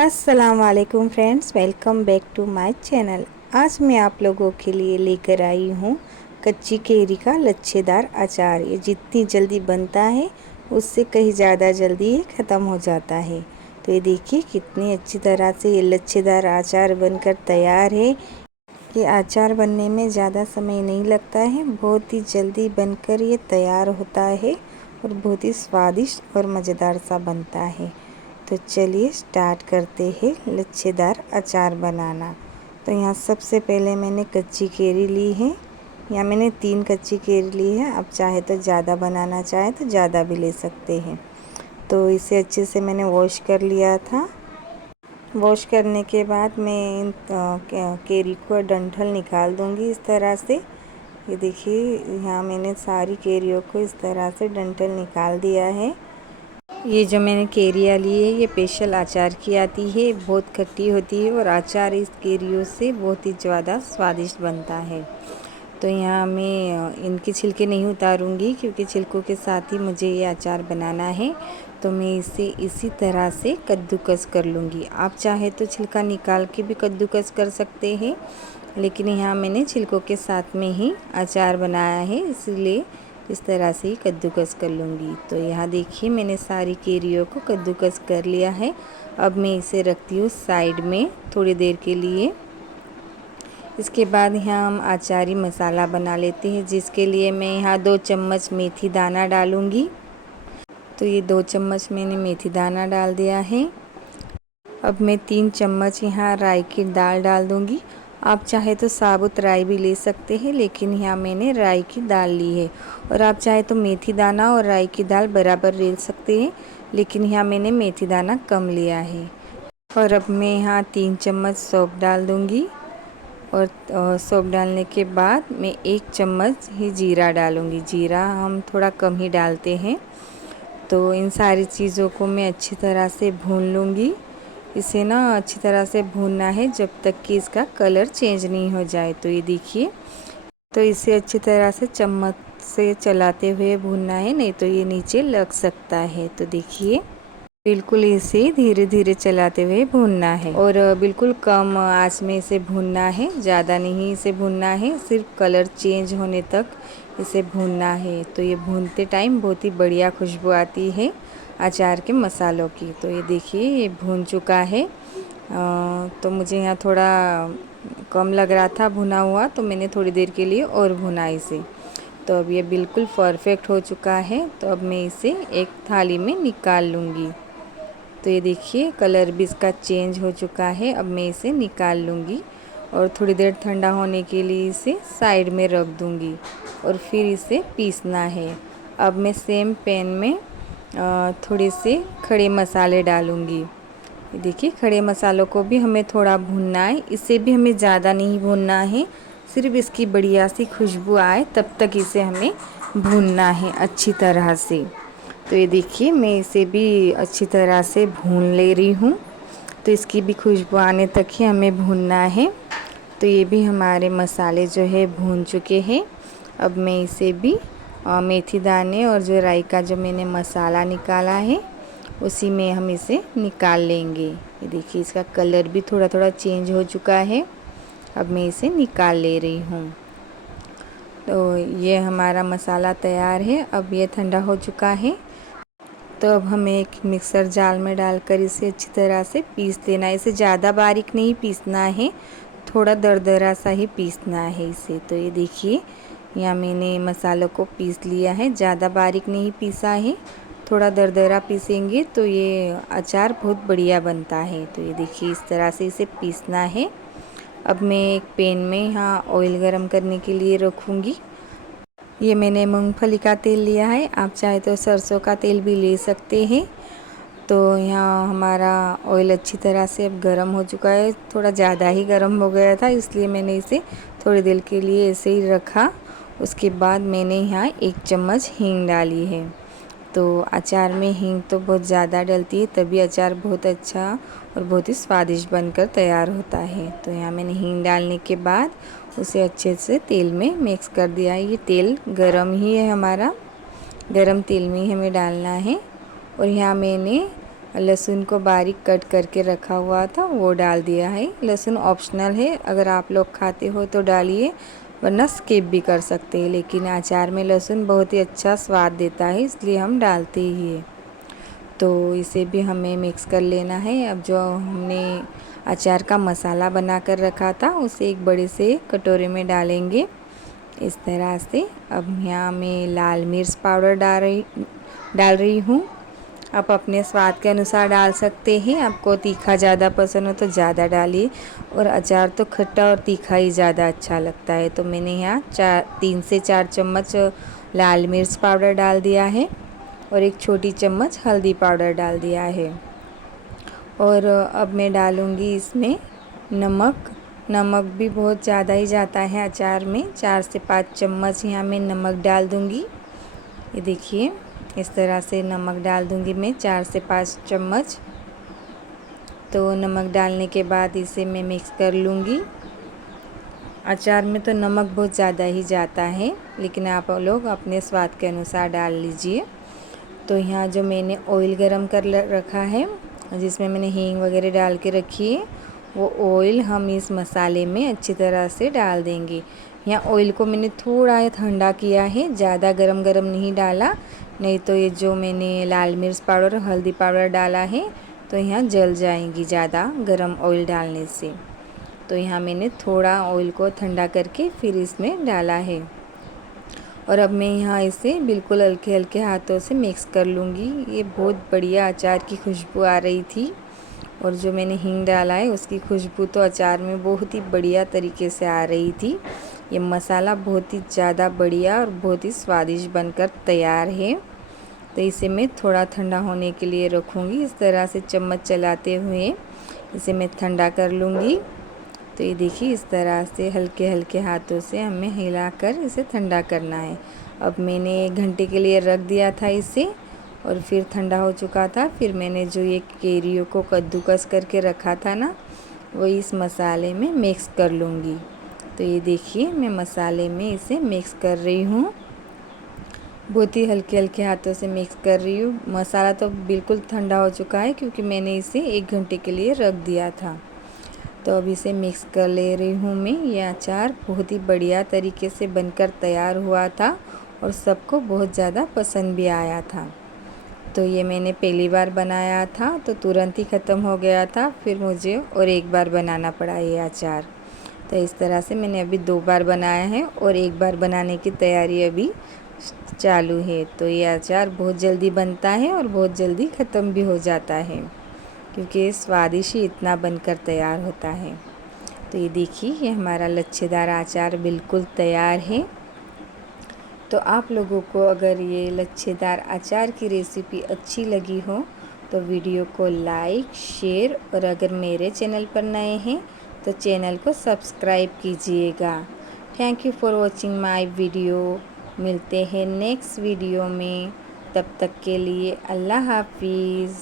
अस्सलाम वालेकुम friends, welcome back to my channel. आज मैं आप लोगों के लिए लेकर आई हूँ कच्ची केरी का लच्छेदार अचार। ये जितनी जल्दी बनता है उससे कहीं ज़्यादा जल्दी ये ख़त्म हो जाता है। तो ये देखिए कितनी अच्छी तरह से ये लच्छेदार अचार बनकर तैयार है। ये अचार बनने में ज़्यादा समय नहीं लगता है, बहुत ही जल्दी बनकर ये तैयार होता है और बहुत ही स्वादिष्ट और मज़ेदार सा बनता है। तो चलिए स्टार्ट करते हैं लच्छेदार अचार बनाना। तो यहाँ सबसे पहले मैंने कच्ची केरी ली है। यहाँ मैंने 3 कच्ची केरी ली है। आप चाहे तो ज़्यादा बनाना चाहे तो ज़्यादा भी ले सकते हैं। तो इसे अच्छे से मैंने वॉश कर लिया था। वॉश करने के बाद मैं इन केरी को डंठल निकाल दूँगी इस तरह से। ये देखिए यहाँ मैंने सारी केरियों को इस तरह से डंठल निकाल दिया है। ये जो मैंने केरियाँ ली है ये स्पेशल अचार की आती है, बहुत खट्टी होती है और अचार इस केरियों से बहुत ही ज़्यादा स्वादिष्ट बनता है। तो यहाँ मैं इनके छिलके नहीं उतारूँगी क्योंकि छिलकों के साथ ही मुझे ये अचार बनाना है। तो मैं इसे इसी तरह से कद्दूकस कर लूँगी। आप चाहे तो छिलका निकाल के भी कद्दूकस कर सकते हैं, लेकिन यहाँ मैंने छिलकों के साथ में ही अचार बनाया है, इसलिए इस तरह से ही कद्दूकस कर लूँगी। तो यहाँ देखिए मैंने सारी केरियों को कद्दूकस कर लिया है। अब मैं इसे रखती हूँ साइड में थोड़ी देर के लिए। इसके बाद यहाँ हम अचारी मसाला बना लेते हैं, जिसके लिए मैं यहाँ 2 चम्मच मेथी दाना डालूँगी। तो ये 2 चम्मच मैंने मेथी दाना डाल दिया है। अब मैं 3 चम्मच यहाँ राई की दाल डाल दूँगी। आप चाहे तो साबुत राई भी ले सकते हैं, लेकिन यहाँ मैंने राई की दाल ली है। और आप चाहे तो मेथी दाना और राई की दाल बराबर ले सकते हैं, लेकिन यहाँ मैंने मेथी दाना कम लिया है। और अब मैं यहाँ 3 चम्मच सौंफ डाल दूँगी। और सौंफ डालने के बाद मैं 1 चम्मच ही जीरा डालूँगी। जीरा हम थोड़ा कम ही डालते हैं। तो इन सारी चीज़ों को मैं अच्छी तरह से भून लूँगी। इसे ना अच्छी तरह से भूनना है जब तक कि इसका कलर चेंज नहीं हो जाए। तो ये देखिए, तो इसे अच्छी तरह से चम्मच से चलाते हुए भूनना है, नहीं तो ये नीचे लग सकता है। तो देखिए बिल्कुल इसे धीरे धीरे चलाते हुए भूनना है और बिल्कुल कम आंच में इसे भूनना है, ज़्यादा नहीं इसे भूनना है, सिर्फ कलर चेंज होने तक इसे भूनना है। तो ये भूनते टाइम बहुत ही बढ़िया खुशबू आती है अचार के मसालों की। तो ये देखिए ये भून चुका है। तो मुझे यहाँ थोड़ा कम लग रहा था भुना हुआ, तो मैंने थोड़ी देर के लिए और भुना इसे। तो अब ये बिल्कुल परफेक्ट हो चुका है। तो अब मैं इसे एक थाली में निकाल लूँगी। तो ये देखिए कलर भी इसका चेंज हो चुका है। अब मैं इसे निकाल लूँगी और थोड़ी देर ठंडा होने के लिए इसे साइड में रख दूँगी और फिर इसे पीसना है। अब मैं सेम पैन में थोड़े से खड़े मसाले डालूँगी। ये देखिए खड़े मसालों को भी हमें थोड़ा भूनना है, इसे भी हमें ज़्यादा नहीं भूनना है, सिर्फ इसकी बढ़िया सी खुशबू आए तब तक इसे हमें भूनना है अच्छी तरह से। तो ये देखिए मैं इसे भी अच्छी तरह से भून ले रही हूँ। तो इसकी भी खुशबू आने तक ही हमें भूनना है। तो ये भी हमारे मसाले जो है भून चुके हैं। अब मैं इसे भी मेथी दाने और जो राई का जो मैंने मसाला निकाला है उसी में हम इसे निकाल लेंगे। ये देखिए इसका कलर भी थोड़ा थोड़ा चेंज हो चुका है। अब मैं इसे निकाल ले रही हूँ। तो ये हमारा मसाला तैयार है। अब ये ठंडा हो चुका है। तो अब हमें एक मिक्सर जार में डालकर इसे अच्छी तरह से पीस देना है। इसे ज़्यादा बारीक नहीं पीसना है, थोड़ा दरदरा सा ही पीसना है इसे। तो ये देखिए यहाँ मैंने मसालों को पीस लिया है, ज़्यादा बारीक नहीं पीसा है, थोड़ा दरदरा पीसेंगे तो ये अचार बहुत बढ़िया बनता है। तो ये देखिए इस तरह से इसे पीसना है। अब मैं एक पैन में यहाँ ऑयल गरम करने के लिए रखूँगी। ये मैंने मूंगफली का तेल लिया है, आप चाहे तो सरसों का तेल भी ले सकते हैं। तो यहाँ हमारा ऑयल अच्छी तरह से अब गरम हो चुका है, थोड़ा ज़्यादा ही गरम हो गया था, इसलिए मैंने इसे थोड़ी देर के लिए ऐसे ही रखा। उसके बाद मैंने यहाँ 1 चम्मच हींग डाली है। तो अचार में हींग तो बहुत ज़्यादा डलती है, तभी अचार बहुत अच्छा और बहुत ही स्वादिष्ट बनकर तैयार होता है। तो यहाँ मैंने हींग डालने के बाद उसे अच्छे से तेल में मिक्स कर दिया है। ये तेल गरम ही है हमारा, गरम तेल में ही हमें डालना है। और यहाँ मैंने लहसुन को बारीक कट करके रखा हुआ था वो डाल दिया है। लहसुन ऑप्शनल है, अगर आप लोग खाते हो तो डालिए, वरना स्किप भी कर सकते हैं। लेकिन अचार में लहसुन बहुत ही अच्छा स्वाद देता है, इसलिए हम डालते ही है। तो इसे भी हमें मिक्स कर लेना है। अब जो हमने अचार का मसाला बना कर रखा था उसे एक बड़े से कटोरे में डालेंगे इस तरह से। अब यहाँ मैं लाल मिर्च पाउडर डाल रही हूँ। आप अपने स्वाद के अनुसार डाल सकते हैं। आपको तीखा ज़्यादा पसंद हो तो ज़्यादा डालिए, और अचार तो खट्टा और तीखा ही ज़्यादा अच्छा लगता है। तो मैंने यहाँ 3 से 4 चम्मच लाल मिर्च पाउडर डाल दिया है और एक छोटी चम्मच हल्दी पाउडर डाल दिया है। और अब मैं डालूँगी इसमें नमक। नमक भी बहुत ज़्यादा ही जाता है अचार में, 4 से 5 चम्मच यहाँ मैं नमक डाल दूँगी। ये देखिए इस तरह से नमक डाल दूँगी मैं 4 से 5 चम्मच। तो नमक डालने के बाद इसे मैं मिक्स कर लूँगी। अचार में तो नमक बहुत ज़्यादा ही जाता है, लेकिन आप लोग अपने स्वाद के अनुसार डाल लीजिए। तो यहाँ जो मैंने ऑयल गरम कर रखा है, जिसमें मैंने हींग वगैरह डाल के रखी है, वो ऑयल हम इस मसाले में अच्छी तरह से डाल देंगे। यहाँ ऑयल को मैंने थोड़ा ठंडा किया है, ज़्यादा गरम नहीं डाला, नहीं तो ये जो मैंने लाल मिर्च पाउडर और हल्दी पाउडर डाला है तो यहाँ जल जाएंगी ज़्यादा गरम ऑयल डालने से। तो यहाँ मैंने थोड़ा ऑयल को ठंडा करके फिर इसमें डाला है। और अब मैं यहाँ इसे बिल्कुल हल्के हल्के हाथों से मिक्स कर लूँगी। ये बहुत बढ़िया अचार की खुशबू आ रही थी, और जो मैंने हींग डाला है उसकी खुशबू तो अचार में बहुत ही बढ़िया तरीके से आ रही थी। ये मसाला बहुत ही ज़्यादा बढ़िया और बहुत ही स्वादिष्ट बनकर तैयार है। तो इसे मैं थोड़ा ठंडा होने के लिए रखूँगी। इस तरह से चम्मच चलाते हुए इसे मैं ठंडा कर लूँगी। तो ये देखिए इस तरह से हल्के हल्के हाथों से हमें हिलाकर इसे ठंडा करना है। अब मैंने 1 घंटे के लिए रख दिया था इसे, और फिर ठंडा हो चुका था। फिर मैंने जो ये कैरियों को कद्दूकस करके रखा था ना, वो इस मसाले में मिक्स कर लूँगी। तो ये देखिए मैं मसाले में इसे मिक्स कर रही हूँ, बहुत ही हल्के हल्के हाथों से मिक्स कर रही हूँ। मसाला तो बिल्कुल ठंडा हो चुका है, क्योंकि मैंने इसे 1 घंटे के लिए रख दिया था। तो अब इसे मिक्स कर ले रही हूँ मैं। ये अचार बहुत ही बढ़िया तरीके से बनकर तैयार हुआ था और सबको बहुत ज़्यादा पसंद भी आया था। तो ये मैंने पहली बार बनाया था तो तुरंत ही ख़त्म हो गया था, फिर मुझे और एक बार बनाना पड़ा ये अचार। तो इस तरह से मैंने अभी 2 बार बनाया है और 1 बार बनाने की तैयारी अभी चालू है। तो ये अचार बहुत जल्दी बनता है और बहुत जल्दी ख़त्म भी हो जाता है, क्योंकि स्वादिष्ट ही इतना बनकर तैयार होता है। तो ये देखिए ये हमारा लच्छेदार अचार बिल्कुल तैयार है। तो आप लोगों को अगर ये लच्छेदार अचार की रेसिपी अच्छी लगी हो तो वीडियो को लाइक, शेयर, और अगर मेरे चैनल पर नए हैं तो चैनल को सब्सक्राइब कीजिएगा। Thank you for watching my video. मिलते हैं नेक्स्ट वीडियो में, तब तक के लिए अल्लाह हाफिज़।